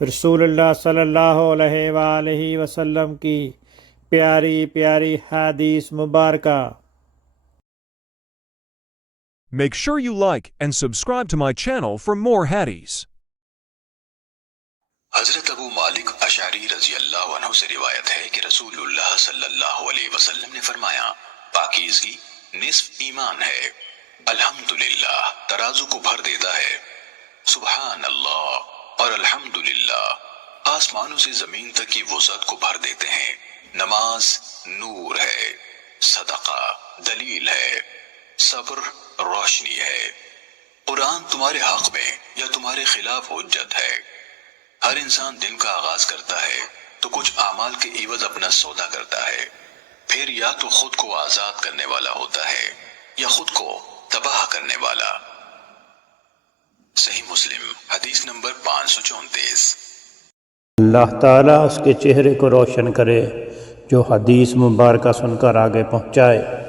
رسول اللہ صلی اللہ علیہ وآلہ وسلم کی پیاری پیاری حدیث مبارکہ۔ Make sure you like and subscribe to my channel for more hadiths. حضرت ابو مالک اشعری رضی اللہ عنہ سے روایت ہے کہ رسول اللہ صلی اللہ علیہ وسلم نے فرمایا، پاکیزگی نصف ایمان ہے۔ الحمدللہ ترازو کو بھر دیتا ہے، سبحان اللہ اور الحمدللہ آسمانوں سے زمین تک کی وسعت کو بھر دیتے ہیں۔ نماز نور ہے، صدقہ دلیل ہے، صبر روشنی ہے، قرآن تمہارے حق میں یا تمہارے خلاف حجت ہے۔ ہر انسان دن کا آغاز کرتا ہے تو کچھ اعمال کے عوض اپنا سودا کرتا ہے، پھر یا تو خود کو آزاد کرنے والا ہوتا ہے یا خود کو تباہ کرنے والا۔ صحیح مسلم حدیث نمبر 534۔ اللہ تعالیٰ اس کے چہرے کو روشن کرے جو حدیث مبارکہ سن کر آگے پہنچائے۔